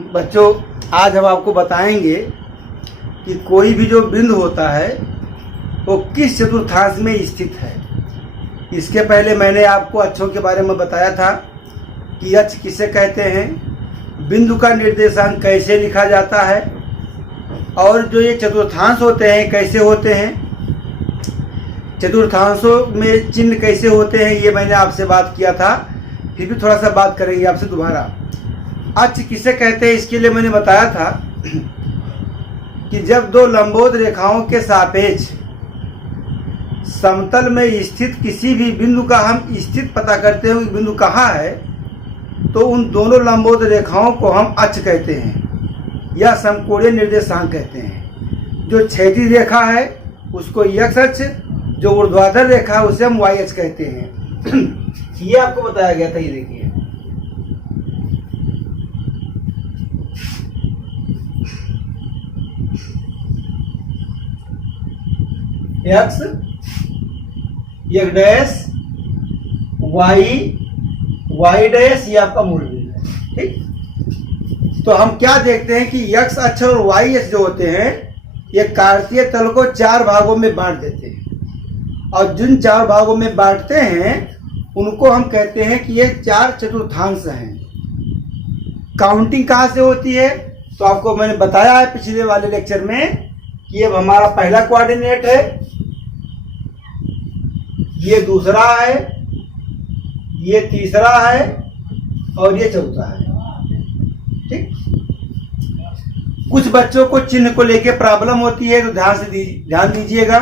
बच्चों, आज हम आपको बताएंगे कि कोई भी जो बिंदु होता है वो किस चतुर्थांश में स्थित है। इसके पहले मैंने आपको अक्षों के बारे में बताया था कि अक्ष किसे कहते हैं, बिंदु का निर्देशांक कैसे लिखा जाता है, और जो ये चतुर्थांश होते हैं कैसे होते हैं, चतुर्थांशों में चिन्ह कैसे होते हैं, ये मैंने आपसे बात किया था। फिर भी थोड़ा सा बात करेंगे आपसे दोबारा। अक्ष किसे कहते हैं, इसके लिए मैंने बताया था कि जब दो लंबवत रेखाओं के सापेक्ष समतल में स्थित किसी भी बिंदु का हम स्थित पता करते हैं, बिंदु कहाँ है, तो उन दोनों लंबवत रेखाओं को हम अक्ष कहते हैं या समकोणीय निर्देशांक कहते हैं। जो क्षैतिज रेखा है उसको x अक्ष, जो ऊर्ध्वाधर रेखा है उसे हम y अक्ष कहते हैं। ये आपको बताया गया था। ये देखिए, x एक डैश, y डैश, ये आपका मूल बिंदु है। ठीक, तो हम क्या देखते हैं कि x अक्ष और y अक्ष जो होते हैं ये कार्तीय तल को 4 भागों में बांट देते हैं, और जिन 4 भागों में बांटते हैं उनको हम कहते हैं कि ये 4 चतुर्थांश हैं। काउंटिंग कहाँ से होती है, तो आपको मैंने बताया है पिछले वाले लेक्चर में कि ये हमारा पहला कोऑर्डिनेट है, ये दूसरा है, ये तीसरा है और ये चौथा है। ठीक, कुछ बच्चों को चिन्ह को लेके प्रॉब्लम होती है, तो ध्यान दीजिएगा,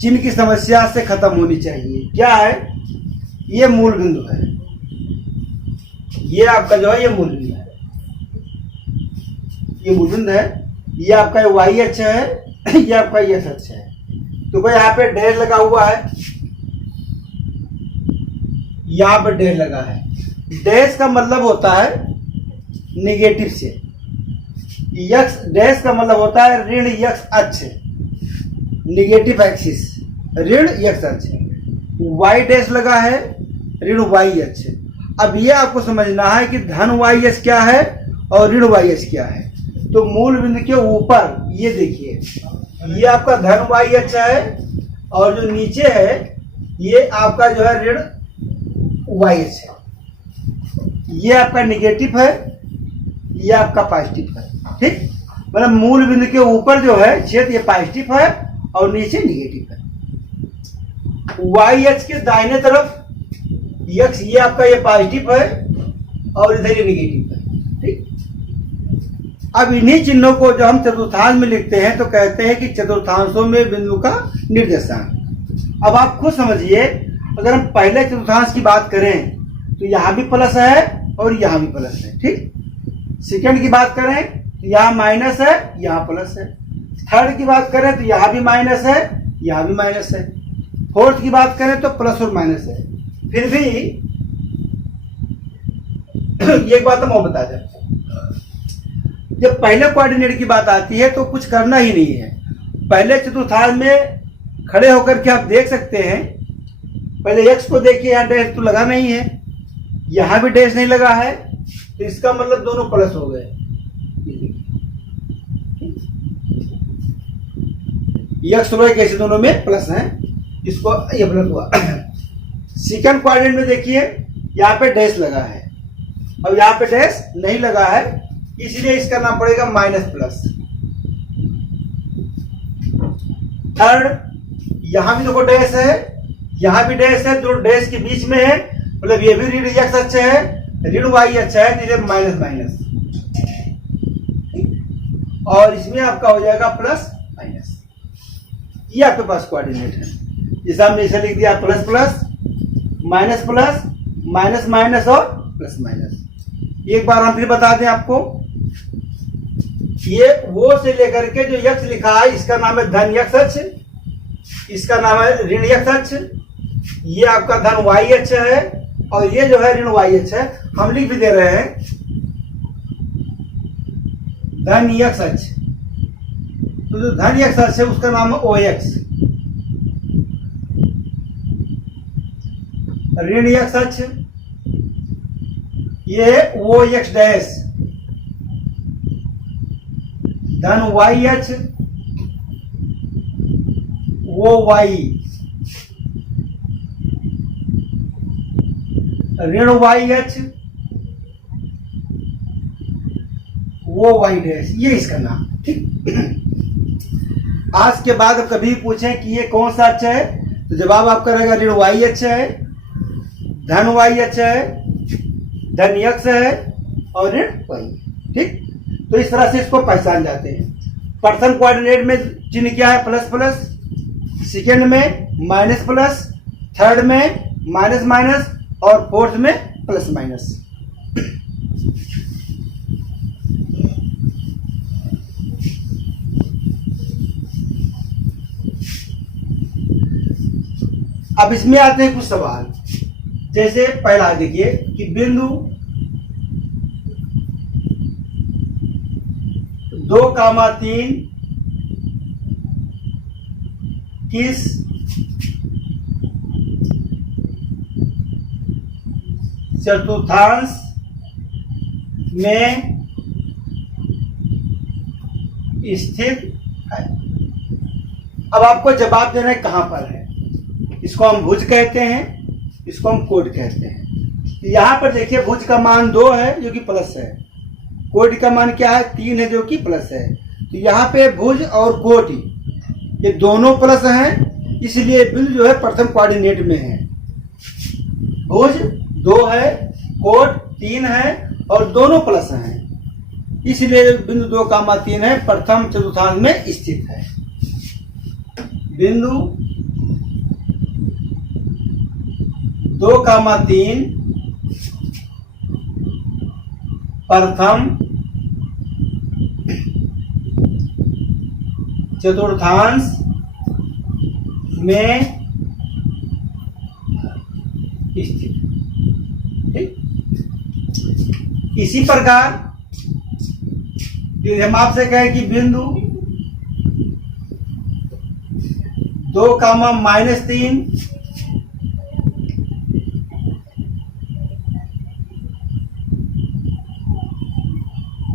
चिन्ह की समस्या से खत्म होनी चाहिए। क्या है, ये मूल बिंदु है, ये आपका जो है ये मूल बिंदु है, ये मूल बिंदु है, ये आपका y अक्ष है, ये आपका x अक्ष है। तो भाई यहाँ पे डैश लगा हुआ है, यहाँ पे डैश लगा है। डैश का मतलब होता है निगेटिव से, यक्स डैश का मतलब होता है ऋण यक्स अक्ष, निगेटिव एक्सिस, ऋण यक्स अक्ष। y डैश लगा है ऋण y अक्ष। अब ये आपको समझना है कि धन y अक्ष क्या है और ऋण y अक्ष क्या है। तो मूल बिंदु के ऊपर ये देखिए, ये आपका धन y अक्ष है, और जो नीचे है ये आपका जो है ऋण y अक्ष है। ये आपका निगेटिव है, ये आपका पॉजिटिव है। ठीक, मतलब मूल बिंदु के ऊपर जो है क्षेत्र ये पॉजिटिव है और नीचे निगेटिव है। y अक्ष के दाहिने तरफ x, ये आपका ये पॉजिटिव है और इधर ये निगेटिव है। ठीक, अब इन्हीं चिन्हों को जो हम चतुर्थांश में लिखते हैं तो कहते हैं कि चतुर्थांशों में बिंदु का निर्देशांक। अब आप खुद समझिए, अगर हम पहले चतुर्थांश की बात करें तो यहाँ भी प्लस है और यहाँ भी प्लस है। ठीक, सेकंड की बात करें तो यहाँ माइनस है, यहाँ प्लस है। थर्ड की बात करें तो यहाँ भी माइनस है, यहाँ भी माइनस है। फोर्थ की बात करें तो प्लस और माइनस है। फिर भी एक बात हम और बता दें, जब पहले कोऑर्डिनेट की बात आती है तो कुछ करना ही नहीं है। पहले चतुर्थांश में खड़े होकर के आप देख सकते हैं, पहले x को देखिए, यहाँ डैश तो लगा नहीं है, यहाँ भी डैश नहीं लगा है, तो इसका मतलब दोनों प्लस हो गए। x और y कैसे दोनों में प्लस हैं, इसको ये प्लस हुआ। सेकंड कोऑर्डिनेट में देखिए, यहाँ पे डैश लगा है और यहाँ पे डैश नहीं लगा है, इसलिए इसका नाम पड़ेगा माइनस प्लस। थर्ड, यहाँ भी देखो डैश है, यहाँ भी डैश है, दो डैश के बीच में है, मतलब ये भी ऋण x अक्ष है, ऋण y अक्ष है, तो ये माइनस माइनस, और इसमें आपका हो जाएगा प्लस माइनस। ये आपके पास कोऑर्डिनेट है। जैसे हमने इसे लिख दिया plus plus, minus plus, minus minus और प्लस माइनस। एक बार हम फिर बता दें आपको, ये वो से लेकर के जो x लिखा है इसका नाम है धन x अक्ष, इसका नाम है ऋण x अक्ष, ये आपका धन y अक्ष है, और ये जो है ऋण y अक्ष है। हम लिख भी दे रहे हैं धन x अक्ष, तो जो धन x अक्ष है उसका नाम है OX, ऋण x अक्ष ये OX डैश, धन वाई एच वो वाई, ऋण वाई एच वो वाई डैश, ये इसका नाम। ठीक, आज के बाद अब कभी पूछें कि ये कौन सा अक्ष है, तो जवाब आपका रहेगा ऋण वाई अक्ष है, धन वाई अक्ष है, धन यक्ष है और ऋण वाई। ठीक, तो इस तरह से इसको पहचान जाते हैं। प्रथम कोऑर्डिनेट में चिन्ह क्या है, प्लस प्लस, सेकेंड में माइनस प्लस, थर्ड में माइनस माइनस और फोर्थ में प्लस माइनस। अब इसमें आते हैं कुछ सवाल, जैसे पहला देखिए कि बिंदु 2,3 किस चतुर्थांश में स्थित है। अब आपको जवाब देना है कहां पर है। इसको हम भुज कहते हैं, इसको हम कोट कहते हैं। यहां पर देखिए भुज का मान 2 है जो कि प्लस है, कोट का मान क्या है 3 है जो कि प्लस है। तो यहाँ पे भुज और कोट ये दोनों प्लस हैं, इसलिए बिंदु जो है प्रथम कोऑर्डिनेट में है। भुज 2 है, कोट 3 है और दोनों प्लस हैं, इसलिए बिंदु 2,3 है प्रथम चतुर्थांश में स्थित है। बिंदु 2,3 प्रथम चतुर्थांश में स्थित। ठीक, इसी प्रकार हम आपसे कहें कि बिंदु 2,-3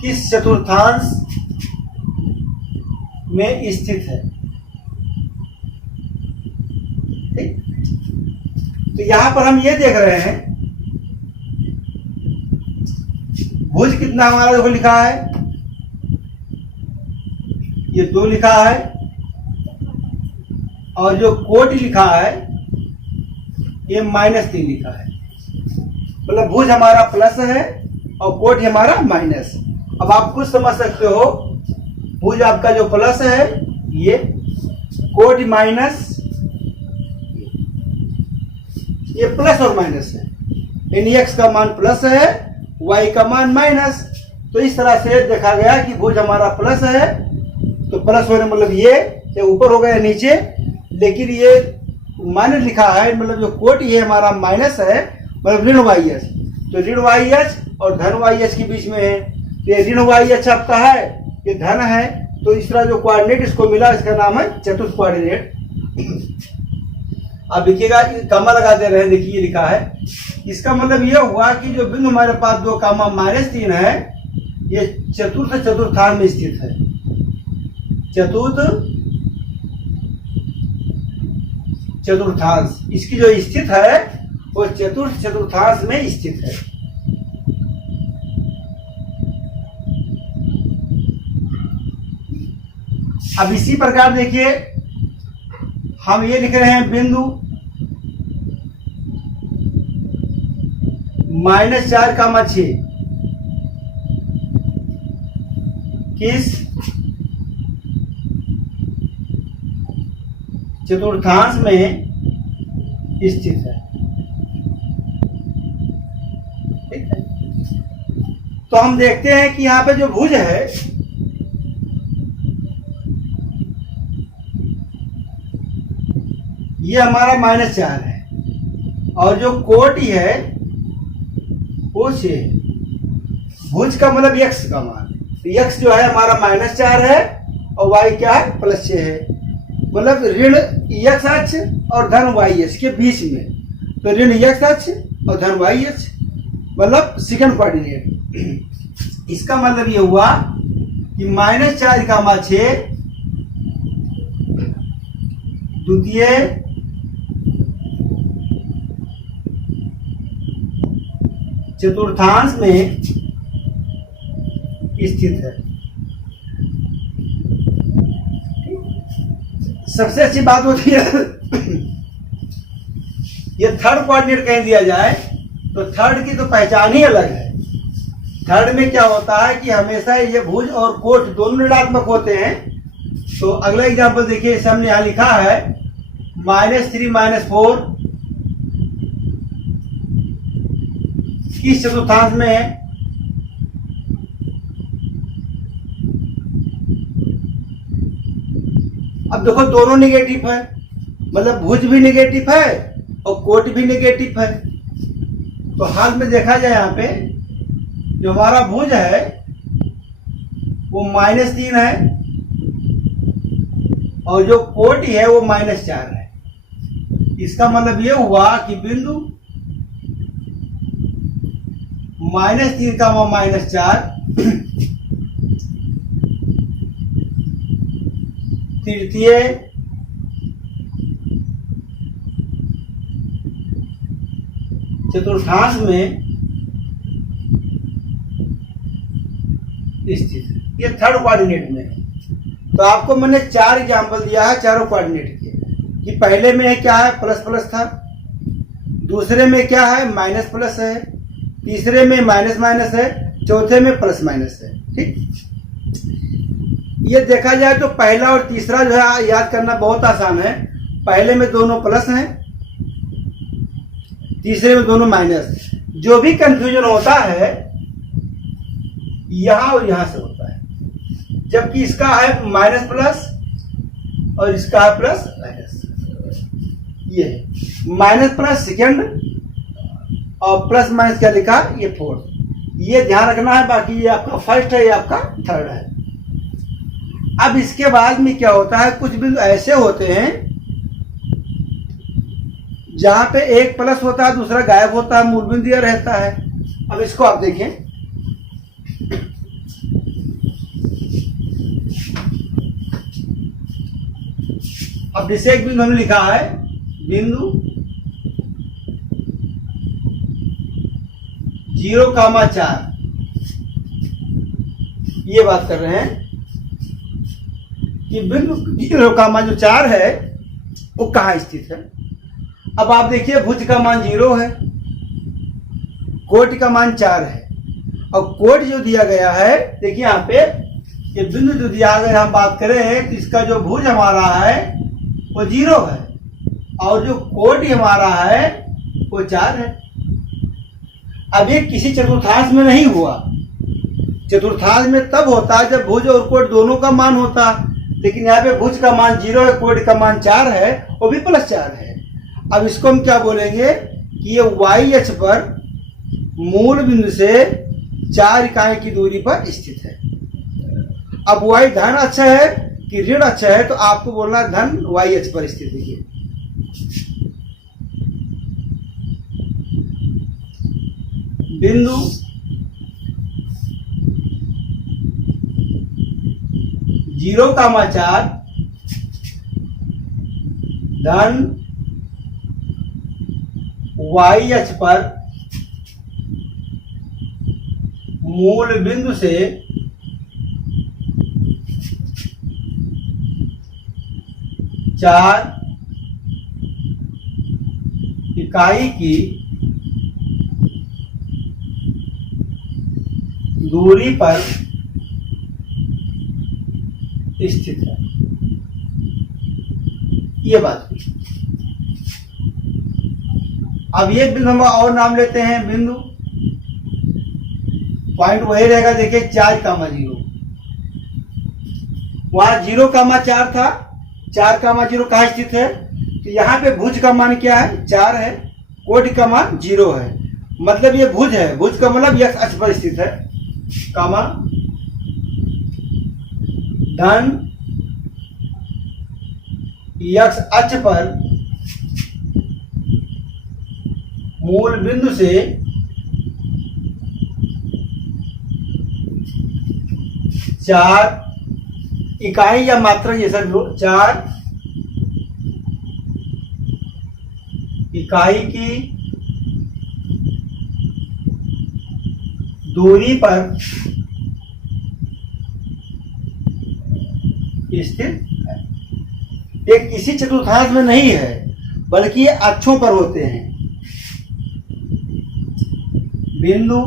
किस चतुर्थांश में स्थित है। ठीक, तो यहां पर हम ये देख रहे हैं भुज कितना हमारा देखो लिखा है, ये 2 लिखा है और जो कोट लिखा है ये -3 लिखा है। मतलब भुज हमारा प्लस है और कोट हमारा माइनस। अब आप कुछ समझ सकते हो, भुज आपका जो प्लस है ये, कोट माइनस, ये प्लस और माइनस है, यानी x का मान प्लस है, y का मान माइनस। तो इस तरह से देखा गया कि भुज हमारा प्लस है, तो प्लस होने मतलब ये ऊपर हो गया नीचे, लेकिन ये माइनस लिखा है, मतलब जो कोट ये हमारा माइनस है, मतलब ऋण वाई एच। तो ऋण वाई एच और धन वाई एच के बीच में है, ये ऋण वाई एच आपका है, ये धन है, तो इस तरह जो कोऑर्डिनेट इसको मिला इसका नाम है चतुर्थ कोऑर्डिनेट। अब देखिएगा कमा लगा दे रहे हैं, देखिए ये लिखा है, इसका मतलब ये हुआ कि जो बिंदु हमारे पास 2,-3 है ये चतुर्थ चतुर्थांश में स्थित है। चतुर्थ चतुर्थांश, इसकी जो स्थित है वो चतुर्थ चतुर्थांश में स्थित है। अब इसी प्रकार देखिए हम ये लिख रहे हैं बिंदु -4,6 किस चतुर्थांश में स्थित है। ठीक है, तो हम देखते हैं कि यहां पे जो भुज है ये हमारा -4 है और जो कोट है वो 6 है। भुज का मतलब x का मान, तो x जो है हमारा -4 है और y क्या है +6 है, मतलब ऋण x अक्ष और धन y अक्ष के बीच में। तो ऋण x अक्ष और धन y अक्ष मतलब सेकंड कोऑर्डिनेट। इसका मतलब ये हुआ कि -4, 6 द्वितीय चतुर्थांश में स्थित है। सबसे अच्छी बात होती है ये थर्ड कोऑर्डिनेट कहीं दिया जाए तो थर्ड की तो पहचान ही अलग है। थर्ड में क्या होता है कि हमेशा ये भुज और कोट दोनों ऋणात्मक होते हैं। तो अगला एग्जांपल देखिए, इस हमने यहाँ लिखा है -3 -4 किस चतुर्थांश में है? अब देखो दोनों निगेटिव है, मतलब भुज भी निगेटिव है और कोट भी निगेटिव है। तो हाल में देखा जाए यहाँ पे जो हमारा भुज है वो -3 है और जो कोटि है वो -4 है। इसका मतलब ये हुआ कि बिंदु -3 का -4 तृतीय चतुर्थांश में स्थित है। ये थर्ड कोऑर्डिनेट में है। तो आपको मैंने 4 एग्जाम्पल दिया है चारों कोऑर्डिनेट के, कि पहले में क्या है प्लस प्लस था, दूसरे में क्या है माइनस प्लस है, तीसरे में माइनस माइनस है, चौथे में प्लस माइनस है। ठीक, ये देखा जाए तो पहला और तीसरा जो है याद करना बहुत आसान है। पहले में दोनों प्लस हैं, तीसरे में दोनों माइनस। जो भी कंफ्यूजन होता है यहां और यहां से होता है, जबकि इसका है माइनस प्लस और इसका है प्लस माइनस। ये माइनस प्लस सेकेंड और प्लस माइनस क्या लिखा, ये फोर्थ। ये ध्यान रखना है। बाकी ये आपका फर्स्ट है, ये आपका थर्ड है। अब इसके बाद में क्या होता है, कुछ बिंदु ऐसे होते हैं जहां पे एक प्लस होता है दूसरा गायब होता है, मूल बिंदु यह रहता है। अब इसको आप देखें, अब जैसे एक बिंदु हमने लिखा है बिंदु 0,4, ये बात कर रहे हैं कि बिंदु 0,4 है वो कहाँ स्थित है। अब आप देखिए भुज का मान 0 है, कोटि का मान 4 है और कोटि जो दिया गया है, देखिए यहाँ पे ये बिंदु जो दिया, अगर हम बात करें तो इसका जो भुज हमारा है वो 0 है और जो कोटि हमारा है वो 4 है। अब ये किसी चतुर्थांश में नहीं हुआ। चतुर्थांश में तब होता है जब भुज और कोटि दोनों का मान होता, लेकिन यहाँ पे भुज का मान 0 है, कोटि का मान 4 है, वो भी +4 है। अब इसको हम क्या बोलेंगे कि ये y अक्ष पर मूल बिंदु से 4 इकाई की दूरी पर स्थित है। अब y धन अक्ष है कि ऋण अक्ष है, तो आपको बोलना धन y अक्ष पर स्थित है। बिंदु 0,4 धन y अक्ष पर मूल बिंदु से 4 इकाई की दूरी पर स्थित है। ये बात हुई। अब एक बिंदु हम और नाम लेते हैं, बिंदु पॉइंट वही रहेगा, देखिए 4,0। वहां 0,4 था, 4,0 कहाँ स्थित है, तो यहाँ पे भुज का मान क्या है 4 है, कोटि का मान 0 है, मतलब ये भुज है। भुज का मतलब x अक्ष पर स्थित है, कामा धन x अक्ष पर मूल बिंदु से 4 4 इकाई या मात्रा जैसा भी हो, 4 इकाई की दूरी पर स्थित है। ये किसी चतुर्थांश में नहीं है, बल्कि ये अक्षों पर होते हैं। बिंदु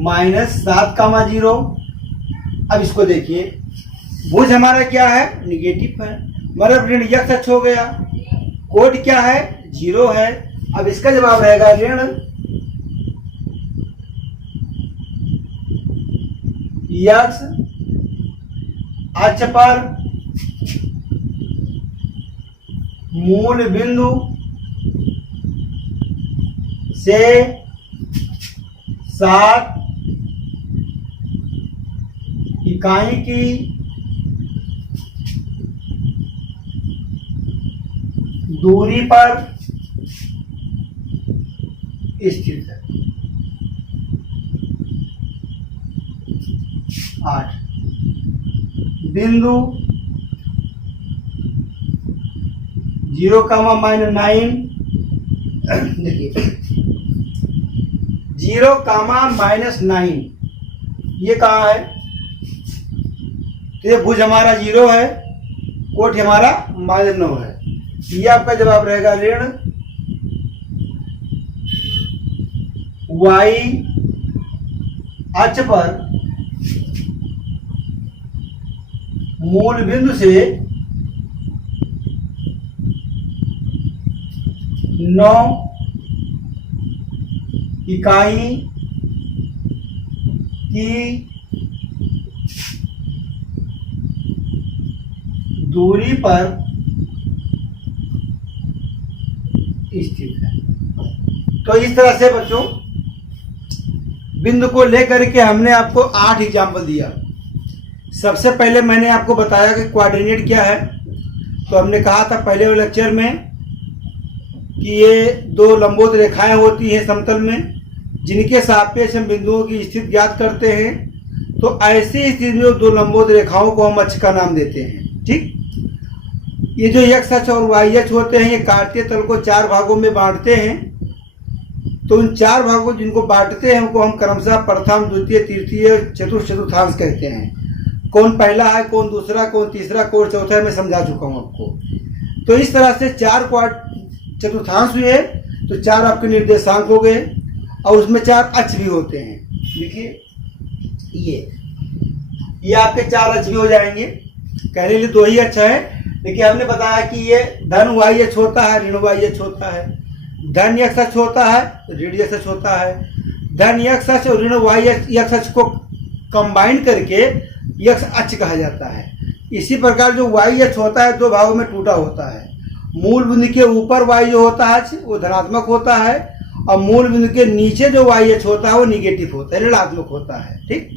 -7,0। अब इसको देखिए, भुज हमारा क्या है, निगेटिव है, मतलब ऋण x अक्ष हो गया। कोड क्या है, 0 है। अब इसका जवाब रहेगा ऋण x अक्ष पर मूल बिंदु से 7 इकाई की दूरी पर स्थित है। 8 बिंदु 0,-9 देखिए 0,-9 ये कहाँ है, तो ये भुज हमारा 0 है, कोट हमारा -9 है। ये आपका जवाब रहेगा ऋण y अक्ष पर मूल बिंदु से 9 इकाई की दूरी पर स्थित है। तो इस तरह से बच्चों बिंदु को लेकर के हमने आपको 8 एग्जाम्पल दिया। सबसे पहले मैंने आपको बताया कि कोऑर्डिनेट क्या है। तो हमने कहा था पहले वाले लेक्चर में कि ये 2 लंबवत रेखाएं होती हैं समतल में, जिनके सापेक्ष हम बिंदुओं की स्थिति ज्ञात करते हैं। तो ऐसी स्थिति में 2 लंबवत रेखाओं को हम अक्ष का नाम देते हैं। ठीक, ये जो x अक्ष और y अक्ष होते हैं, ये काटते तल को 4 भागों में बांटते हैं। तो उन 4 भागों जिनको बांटते हैं उनको हम क्रमशः प्रथम, द्वितीय, तृतीय, चतुर्थांश कहते हैं। कौन पहला है, कौन दूसरा, कौन तीसरा, कौन चौथा है, मैं समझा चुका हूँ आपको। तो इस तरह से 4 चतुर्थांश हुए, तो 4 आपके निर्देशांक हो गए, और उसमें 4 अक्ष भी होते हैं। देखिए ये आपके 4 अक्ष भी हो जाएंगे। कहने लिए 2 ही अक्ष है, लेकिन हमने बताया कि ये धन y अक्ष होता है, ऋण y अक्ष होता है। धन x अक्ष होता है, ऋण x अक्ष होता है। धन x अक्ष और ऋण y अक्ष को कंबाइन करके x अक्ष कहा जाता है। इसी प्रकार जो y अक्ष होता है 2 भागों में टूटा होता है। मूल बिंदु के ऊपर y जो होता है वो धनात्मक होता है, और मूल बिंदु के नीचे जो y अक्ष होता है वो निगेटिव होता है, ऋणात्मक होता है। ठीक,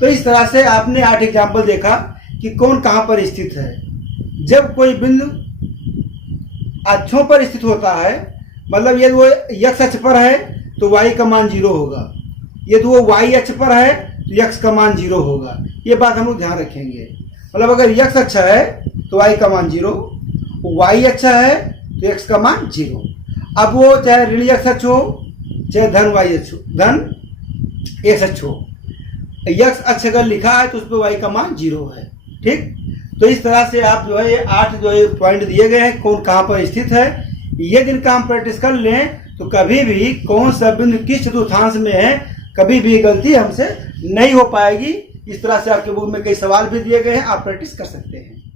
तो इस तरह से आपने 8 एग्जाम्पल देखा कि कौन कहाँ पर स्थित है। जब कोई बिंदु अक्षों पर स्थित होता है, मतलब यदि वो x अक्ष पर है तो y का मान 0 होगा, यदि वो y अक्ष पर है तो x का मान 0 होगा। ये बात हम लोग ध्यान रखेंगे। मतलब अगर x अक्ष है तो y का मान 0, y अक्ष है तो x का मान 0। अब वो चाहे ऋण x अक्ष हो, चाहे धन y अक्ष हो, धन x अक्ष हो, x अक्ष अगर लिखा है तो उस पर y का मान 0 है। ठीक, तो इस तरह से आप जो है 8 जो है पॉइंट दिए गए हैं कौन कहाँ पर स्थित है। ये दिन काम प्रैक्टिस कर लें तो कभी भी कौन सा बिंदु किस चतुर्थांश में है, कभी भी गलती हमसे नहीं हो पाएगी। इस तरह से आपके बुक में कई सवाल भी दिए गए हैं, आप प्रैक्टिस कर सकते हैं।